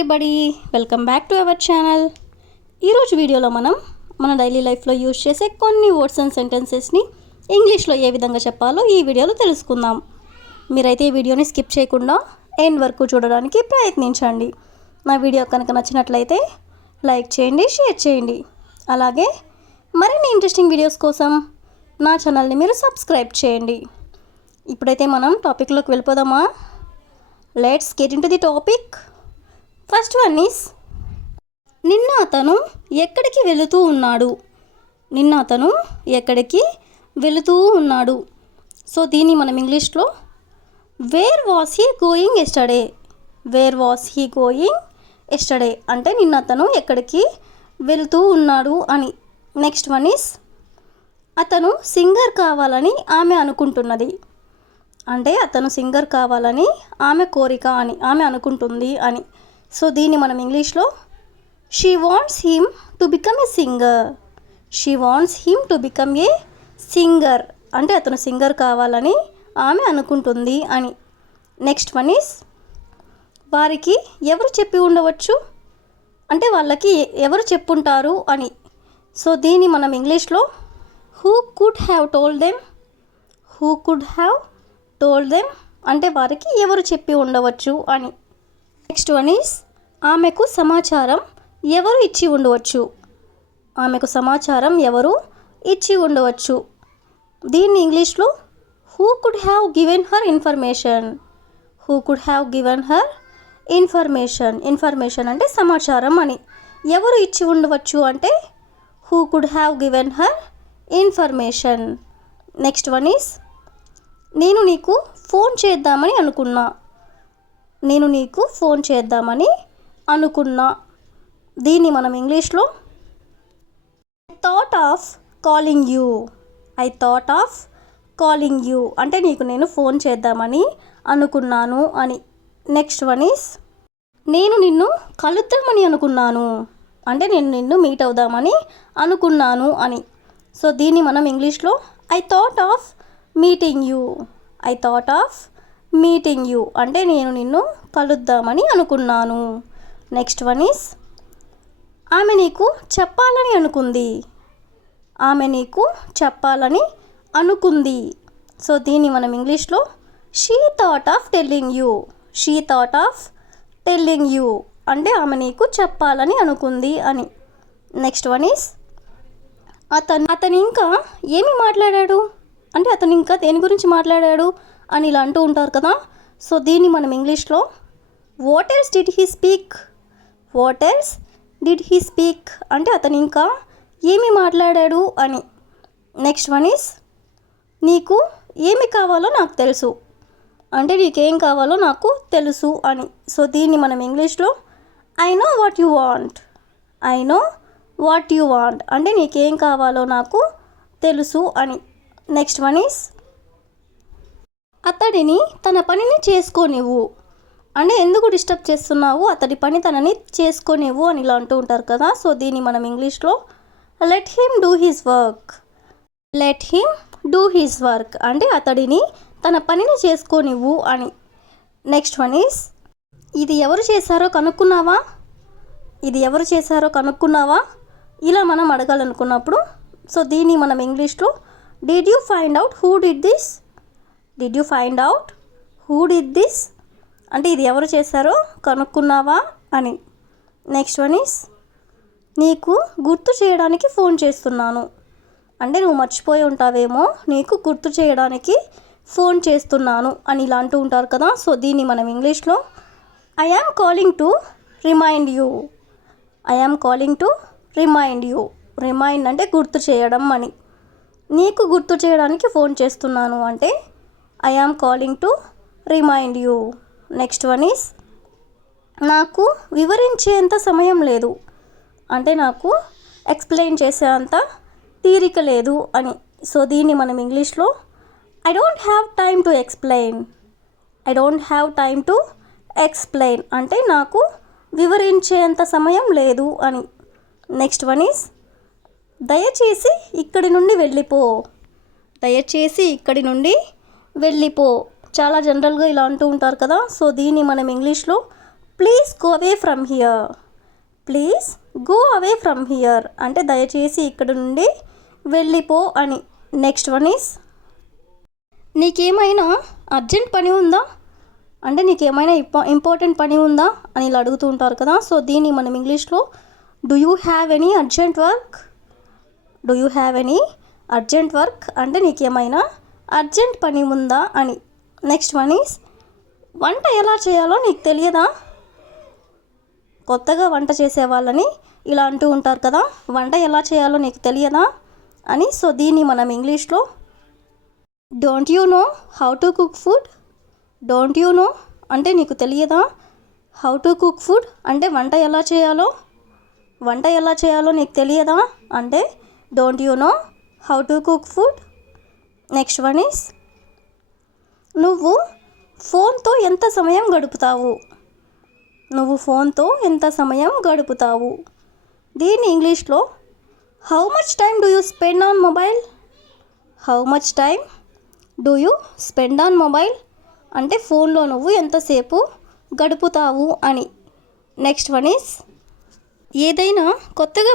Everybody, welcome back to our channel. ఈరోజు వీడియోలో మనం మన డైలీ లైఫ్లో యూజ్ చేసే కొన్ని వర్డ్స్ అండ్ సెంటెన్సెస్ని ఇంగ్లీష్లో ఏ విధంగా చెప్పాలో ఈ వీడియోలో తెలుసుకుందాం. మీరైతే ఈ వీడియోని స్కిప్ చేయకుండా ఎండ్ వరకు చూడడానికి ప్రయత్నించండి. నా వీడియో కనుక నచ్చినట్లయితే లైక్ చేయండి, షేర్ చేయండి. అలాగే మరిన్ని ఇంట్రెస్టింగ్ వీడియోస్ కోసం నా ఛానల్ని మీరు సబ్స్క్రైబ్ చేయండి. ఇప్పుడైతే మనం టాపిక్లోకి వెళ్ళిపోదామా? Let's get in to the topic. First one is నిన్న అతను ఎక్కడికి వెళుతూ ఉన్నాడు. నిన్న అతను ఎక్కడికి వెళుతూ ఉన్నాడు. సో దీన్ని మనం ఇంగ్లీష్లో where was he going yesterday. Where was he going yesterday అంటే నిన్న అతను ఎక్కడికి వెళుతూ ఉన్నాడు అని. నెక్స్ట్ వన్ ఈస్ అతను సింగర్ కావాలని ఆమె అనుకుంటున్నది. అంటే అతను సింగర్ కావాలని ఆమె కోరిక అని, ఆమె అనుకుంటుంది అని. సో దీన్ని మనం ఇంగ్లీష్లో she wants him to become a singer. She wants him to become a singer అంటే అతను సింగర్ కావాలని ఆమె అనుకుంటుంది అని. నెక్స్ట్ వన్ ఈస్ వారికి ఎవరు చెప్పి ఉండవచ్చు అంటే వాళ్ళకి ఎవరు చెప్పుంటారు అని. సో దీన్ని మనం ఇంగ్లీష్లో who could have told them. Who could have told them అంటే వారికి ఎవరు చెప్పి ఉండవచ్చు అని. నెక్స్ట్ వన్ ఈస్ ఆమెకు సమాచారం ఎవరు ఇచ్చి ఉండవచ్చు. ఆమెకు సమాచారం ఎవరు ఇచ్చి ఉండవచ్చు. దీన్ని ఇంగ్లీష్లో who could have given her information. Who could have given her information. Information అంటే సమాచారం అని. ఎవరు ఇచ్చి ఉండవచ్చు అంటే who could have given her information. Next one is నేను నీకు ఫోన్ చేద్దామని అనుకున్నా. నేను నీకు ఫోన్ చేద్దామని అనుకున్నా. దీన్ని మనం ఇంగ్లీష్లో I thought of calling you. I thought of calling you అంటే నీకు నేను ఫోన్ చేద్దామని అనుకున్నాను అని. నెక్స్ట్ వన్ ఈస్ నేను నిన్ను కలుద్దామని అనుకున్నాను అంటే నేను నిన్ను మీట్ అవుదామని అనుకున్నాను అని. సో దీన్ని మనం ఇంగ్లీష్లో I thought of meeting you. I thought of meeting you అంటే నేను నిన్ను కలుద్దామని అనుకున్నాను. నెక్స్ట్ వన్ ఈస్ ఆమె నీకు చెప్పాలని అనుకుంది. ఆమె నీకు చెప్పాలని అనుకుంది. సో దీన్ని మనం ఇంగ్లీష్లో she thought of telling you. She thought of telling you అంటే ఆమె నీకు చెప్పాలని అనుకుంది అని. నెక్స్ట్ వన్ ఈస్ అతను ఇంకా ఏమి మాట్లాడాడు అంటే అతను ఇంకా దేని గురించి మాట్లాడాడు అని ఇలా అంటూ ఉంటారు కదా. సో దీన్ని మనం ఇంగ్లీష్లో what else did he speak. What else did he speak అంటే అతను ఇంకా ఏమి మాట్లాడాడు అని. నెక్స్ట్ వన్ ఈస్ నీకు ఏమి కావాలో నాకు తెలుసు అంటే నీకేం కావాలో నాకు తెలుసు అని. సో దీన్ని మనం ఇంగ్లీష్లో I know what you want. I know what you want అంటే నీకేం కావాలో నాకు తెలుసు అని. నెక్స్ట్ వన్ ఈస్ అతడిని తన పనిని చేసుకోనివ్వు అంటే ఎందుకు డిస్టర్బ్ చేస్తున్నావు, అతడి పని తనని చేసుకోనివ్వు అని ఇలా అంటూ ఉంటారు కదా. సో దీన్ని మనం ఇంగ్లీష్లో let him do his work. Let him do his work అంటే అతడిని తన పనిని చేసుకోనివ్వు అని. నెక్స్ట్ వన్ ఈస్ ఇది ఎవరు చేశారో కనుక్కున్నావా. ఇది ఎవరు చేశారో కనుక్కున్నావా ఇలా మనం అడగాలనుకున్నప్పుడు సో దీన్ని మనం ఇంగ్లీష్లో did you find out who did this. Did you find out who did this అంటే ఇది ఎవరు చేశారో కనుక్కున్నావా అని. నెక్స్ట్ వన్ ఈస్ నీకు గుర్తు చేయడానికి ఫోన్ చేస్తున్నాను అంటే నువ్వు మర్చిపోయి ఉంటావేమో, నీకు గుర్తు చేయడానికి ఫోన్ చేస్తున్నాను అని ఇలా అంటూ ఉంటారు కదా. సో దీన్ని మనం ఇంగ్లీష్లో I am calling to remind you. I am calling to remind you. Remind అంటే గుర్తు చేయడం అని. నీకు గుర్తు చేయడానికి ఫోన్ చేస్తున్నాను అంటే I am calling to remind you. Next one is నాకు వివరించేంత సమయం లేదు అంటే నాకు ఎక్స్ప్లెయిన్ చేసేంత తీరిక లేదు అని. సో దీన్ని మనం ఇంగ్లీష్లో I don't have time to explain. I don't have time to explain అంటే నాకు వివరించేంత సమయం లేదు అని. నెక్స్ట్ వన్ ఈస్ దయచేసి ఇక్కడి నుండి వెళ్ళిపో. దయచేసి ఇక్కడి నుండి వెళ్ళిపో చాలా జనరల్గా ఇలా అంటూ ఉంటారు కదా. సో దీన్ని మనం ఇంగ్లీష్లో please go away from here. Please go away from here అంటే దయచేసి ఇక్కడ నుండి వెళ్ళిపో అని. నెక్స్ట్ వన్ ఈస్ నీకేమైనా అర్జెంట్ పని ఉందా అంటే నీకేమైనా ఇంపార్టెంట్ పని ఉందా అని ఇలా అడుగుతూ ఉంటారు కదా. సో దీన్ని మనం ఇంగ్లీష్లో do you have any urgent work. Do you have any urgent work అంటే నీకేమైనా అర్జెంట్ పని ఉందా అని. నెక్స్ట్ వన్ ఈస్ వంట ఎలా చేయాలో నీకు తెలియదా. కొత్తగా వంట చేసే వాళ్ళని ఇలా అంటూ ఉంటారు కదా, వంట ఎలా చేయాలో నీకు తెలియదా అని. సో దీన్ని మనం ఇంగ్లీష్లో don't you know how to cook food. Don't you know అంటే నీకు తెలియదా. హౌ టు కుక్ ఫుడ్ అంటే వంట ఎలా చేయాలో నీకు తెలియదా అంటే don't you know how to cook food. Next one is నువ్వు ఫోన్తో ఎంత సమయం గడుపుతావు. నువ్వు ఫోన్తో ఎంత సమయం గడుపుతావు. దీన్ని ఇంగ్లీష్లో how much time do you spend on mobile. How much time do you spend on mobile అంటే ఫోన్లో నువ్వు ఎంతసేపు గడుపుతావు అని. నెక్స్ట్ వన్ ఈస్ ఏదైనా కొత్తగా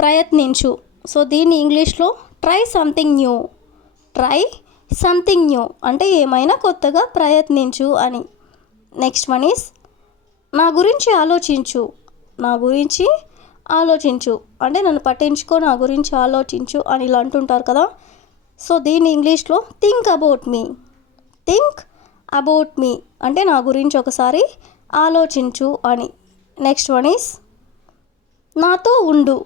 ప్రయత్నించు. సో దీన్ని ఇంగ్లీష్లో try something new. Try something new అంటే ఏమైనా కొత్తగా ప్రయత్నించు అని. నెక్స్ట్ వన్ ఈస్ నా గురించి ఆలోచించు అంటే నన్ను పట్టించుకో, నా గురించి ఆలోచించు అని ఇలా అంటుంటారు కదా. సో దీన్ని ఇంగ్లీష్లో థింక్ అబౌట్ మీ అంటే నా గురించి ఒకసారి ఆలోచించు అని. నెక్స్ట్ వన్ ఈస్ నాతో ఉండు.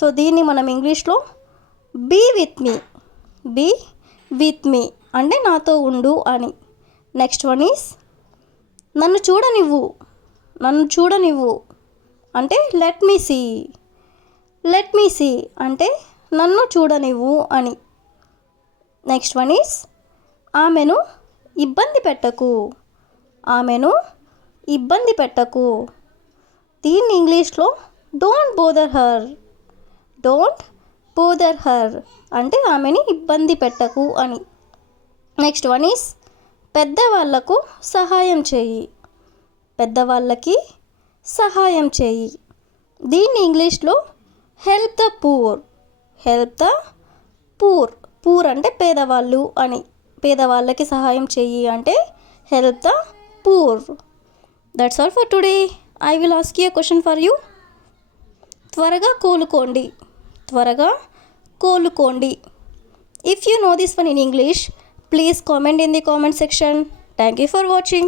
సో దీన్ని మనం ఇంగ్లీష్లో బీ విత్ మీ అంటే నాతో ఉండు అని. నెక్స్ట్ వన్ ఈస్ నన్ను చూడనివ్వు అంటే లెట్ మీ సీ అంటే నన్ను చూడనివ్వు అని. నెక్స్ట్ వన్ ఈస్ ఆమెను ఇబ్బంది పెట్టకు. దీన్ని ఇంగ్లీష్లో డోంట్ బోదర్ హర్ అంటే ఆమెని ఇబ్బంది పెట్టకు అని. నెక్స్ట్ వన్ ఈస్ పెద్దవాళ్ళకి సహాయం చేయి. దీన్ని ఇంగ్లీష్లో హెల్ప్ ద పూర్ అంటే పేదవాళ్ళు అని. పేదవాళ్ళకి సహాయం చెయ్యి అంటే help the poor. That's all for today. I will ask you a question for you. త్వరగా కోలుకోండి. If you know this one in English, please comment in the comment section. Thank you for watching.